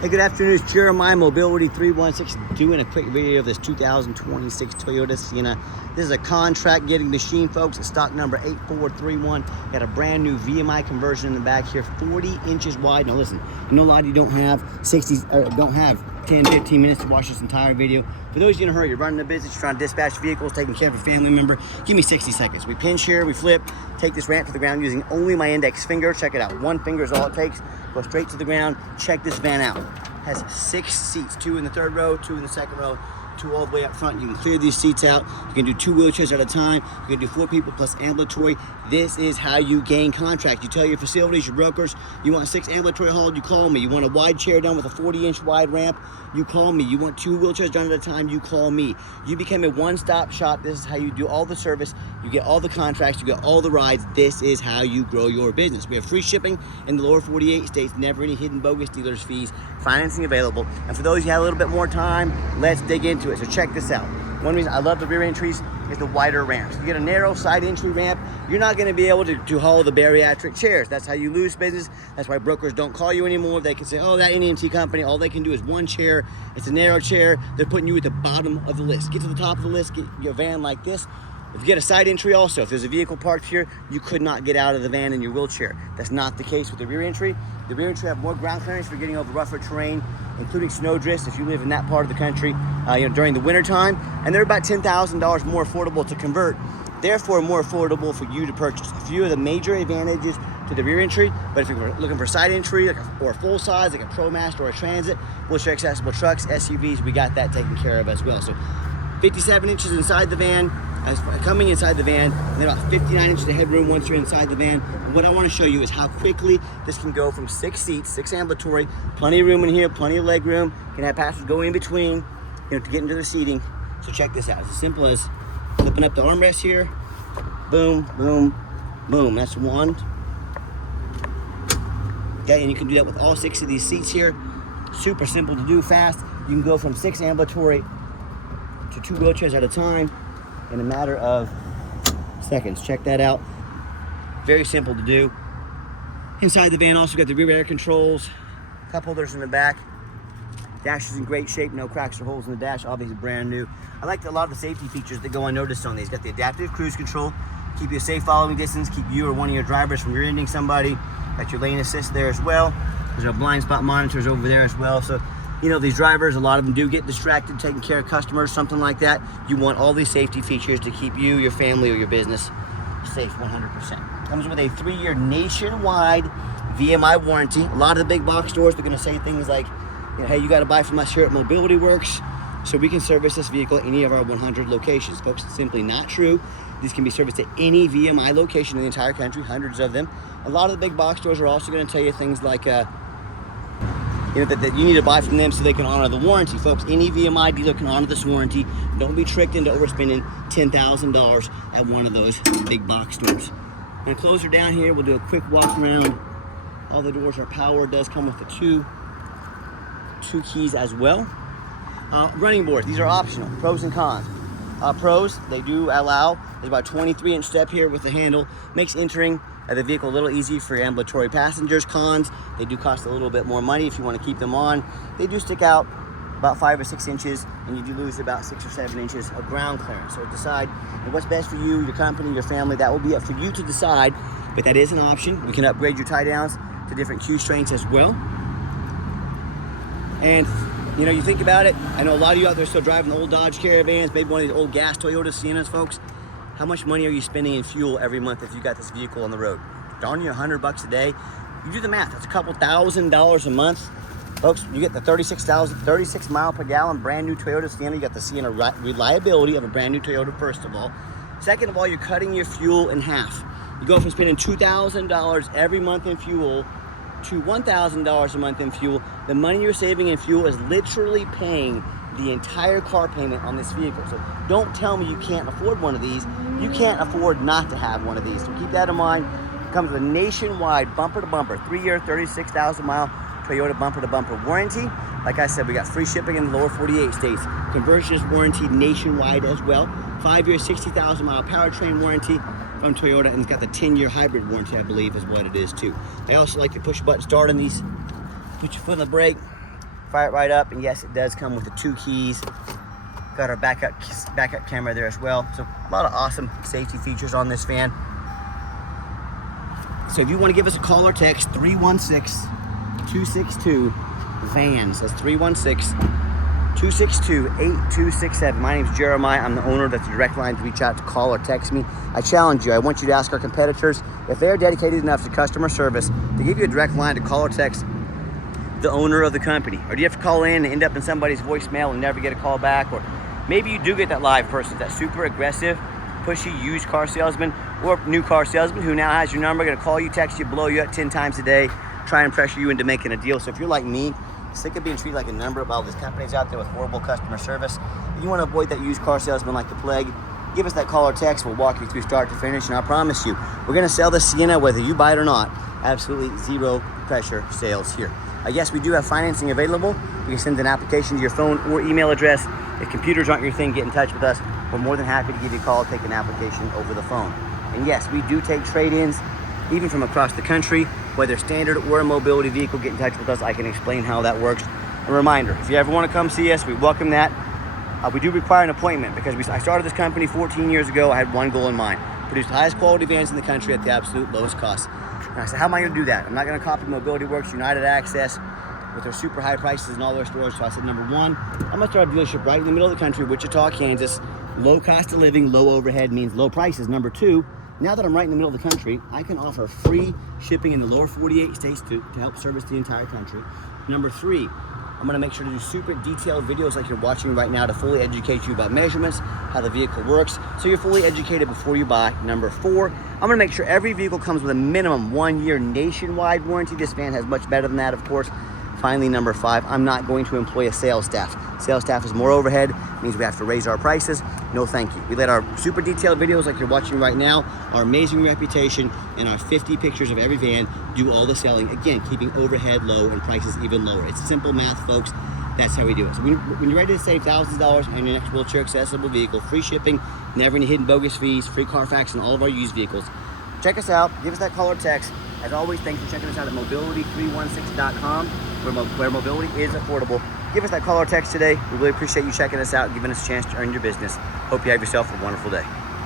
Hey, good afternoon. It's Jeremiah Mobility 316 doing a quick video of this 2026 Toyota Sienna. This is a contract getting machine, folks. It's stock number 8431. Got a brand new VMI conversion in the back here, 40 inches wide. Now listen, I know a lot of you don't have 10, 15 minutes to watch this entire video. For those of you in a hurry, you're running a business, you're trying to dispatch vehicles, taking care of a family member, give me 60 seconds. We pinch here, we flip, take this ramp to the ground using only my index finger. Check it out. One finger is all it takes. Go straight to the ground. Check this van out. Has 6 seats, 2 in the third row, 2 in the second row, 2 all the way up front. You can clear these seats out. You can do 2 wheelchairs at a time. You can do 4 people plus ambulatory. This is how you gain contract. You tell your facilities, your brokers, you want 6 ambulatory hauled, you call me. You want a wide chair done with a 40-inch wide ramp, you call me. You want 2 wheelchairs done at a time, you call me. You become a one-stop shop. This is how you do all the service. You get all the contracts, you get all the rides. This is how you grow your business. We have free shipping in the lower 48 states, never any hidden bogus dealers fees, financing available. And for those who have a little bit more time, let's dig into it. So check this out. One reason I love the rear entries is the wider ramps. You get a narrow side entry ramp, you're not gonna be able to haul the bariatric chairs. That's how you lose business. That's why brokers don't call you anymore. They can say, oh, that NEMT company, all they can do is one chair. It's a narrow chair. They're putting you at the bottom of the list. Get to the top of the list, get your van like this. If you get a side entry also, if there's a vehicle parked here, you could not get out of the van in your wheelchair. That's not the case with the rear entry. The rear entry have more ground clearance for getting over rougher terrain, including snowdrifts if you live in that part of the country during the winter time. And they're about $10,000 more affordable to convert, therefore more affordable for you to purchase. A few of the major advantages to the rear entry, but if you're looking for side entry or full size, like a ProMaster or a Transit, wheelchair accessible trucks, SUVs, we got that taken care of as well. So 57 inches inside the van, coming inside the van, and then about 59 inches of headroom once you're inside the van. And what I want to show you is how quickly this can go from 6 seats, 6 ambulatory, plenty of room in here, plenty of leg room. You can have passengers go in between, to get into the seating. So check this out. It's as simple as flipping up the armrest here. Boom, boom, boom. That's one. Okay, and you can do that with all 6 of these seats here. Super simple to do, fast. You can go from 6 ambulatory to 2 wheelchairs at a time in a matter of seconds. Check that out. Very simple to do. Inside the van also got the rear air controls, cup holders in the back. Dash is in great shape, no cracks or holes in the dash, obviously brand new. I like a lot of the safety features that go unnoticed on these. Got the adaptive cruise control, keep you a safe following distance, keep you or one of your drivers from rear-ending somebody. Got your lane assist there as well. There's our blind spot monitors over there as well. So these drivers, a lot of them do get distracted taking care of customers, something like that. You want all these safety features to keep you, your family, or your business safe 100%. Comes with a 3-year nationwide VMI warranty. A lot of the big box stores, they're gonna say things like, hey, you gotta buy from us here at Mobility Works so we can service this vehicle at any of our 100 locations. Folks, it's simply not true. These can be serviced at any VMI location in the entire country, hundreds of them. A lot of the big box stores are also gonna tell you things like, that you need to buy from them so they can honor the warranty. Folks, any VMI dealer can honor this warranty. Don't be tricked into overspending $10,000 at one of those big box stores. I'm gonna close her down here. We'll do a quick walk around. All the doors are powered. Does come with the two keys as well. Running boards, these are optional. Pros and cons. Pros, they do allow, there's about a 23-inch step here with the handle. Makes entering the vehicle a little easy for ambulatory passengers. Cons, they do cost a little bit more money if you want to keep them on. They do stick out about 5 or 6 inches, and you do lose about 6 or 7 inches of ground clearance. So decide what's best for you, your company, your family. That will be up for you to decide, but that is an option. We can upgrade your tie downs to different Q strengths as well. And you think about it, I know a lot of you out there still driving the old Dodge Caravans, maybe one of these old gas Toyota Siennas, folks. How much money are you spending in fuel every month if you got this vehicle on the road? Darn you, $100 a day. You do the math, that's a couple $1,000s a month. Folks, you get the 36 mile per gallon brand new Toyota Sienna. You got the Sienna reliability of a brand new Toyota, first of all. Second of all, you're cutting your fuel in half. You go from spending $2,000 every month in fuel to $1,000 a month in fuel. The money you're saving in fuel is literally paying the entire car payment on this vehicle. So don't tell me you can't afford one of these. You can't afford not to have one of these. So keep that in mind. It comes with a nationwide bumper to bumper, 3-year, 36,000 mile Toyota bumper to bumper warranty. Like I said, we got free shipping in the lower 48 states. Conversion is warranted nationwide as well. 5-year, 60,000 mile powertrain warranty from Toyota, and it's got the 10-year hybrid warranty, I believe is what it is too. They also like to push button start on these. Put your foot on the brake, Fire it right up, and yes, it does come with the 2 keys. Got our backup camera there as well. So a lot of awesome safety features on this van. So if you want to give us a call or text, 316-262-VANS. That's 316-262-8267. My name's Jeremiah. I'm the owner. That's the direct line to reach out to call or text me. I challenge you. I want you to ask our competitors if they're dedicated enough to customer service to give you a direct line to call or text the owner of the company. Or do you have to call in and end up in somebody's voicemail and never get a call back? Or maybe you do get that live person, that super aggressive, pushy used car salesman or new car salesman who now has your number, gonna call you, text you, blow you up 10 times a day, try and pressure you into making a deal. So if you're like me, sick of being treated like a number by all these companies out there with horrible customer service, you want to avoid that used car salesman like the plague, give us that call or text. We'll walk you through start to finish, and I promise you, we're going to sell the Sienna whether you buy it or not. Absolutely zero pressure sales here. Yes, we do have financing available. You can send an application to your phone or email address. If computers aren't your thing, get in touch with us. We're more than happy to give you a call, take an application over the phone. And yes, we do take trade-ins, even from across the country, whether standard or a mobility vehicle. Get in touch with us. I can explain how that works. A reminder, if you ever want to come see us, we welcome that. We do require an appointment because I started this company 14 years ago. I had one goal in mind: produce the highest quality vans in the country at the absolute lowest cost. And I said, how am I going to do that? I'm not going to copy Mobility Works, United Access, with their super high prices in all their stores. So I said, number one, I'm going to start a dealership right in the middle of the country, Wichita, Kansas. Low cost of living, low overhead means low prices. Number two, now that I'm right in the middle of the country, I can offer free shipping in the lower 48 states to help service the entire country. Number three, I'm gonna make sure to do super detailed videos like you're watching right now to fully educate you about measurements, how the vehicle works, so you're fully educated before you buy. Number four, I'm gonna make sure every vehicle comes with a minimum 1-year nationwide warranty. This van has much better than that, of course. Finally, number five, I'm not going to employ a sales staff. Sales staff is more overhead, means we have to raise our prices. No, thank you. We let our super detailed videos like you're watching right now, our amazing reputation, and our 50 pictures of every van do all the selling. Again, keeping overhead low and prices even lower. It's simple math, folks. That's how we do it. So when you're ready to save thousands of dollars on your next wheelchair accessible vehicle, free shipping, never any hidden bogus fees, free Carfax on all of our used vehicles, check us out. Give us that call or text. As always, thanks for checking us out at mobility316.com. Where mobility is affordable. Give us that call or text today. We really appreciate you checking us out and giving us a chance to earn your business. Hope you have yourself a wonderful day.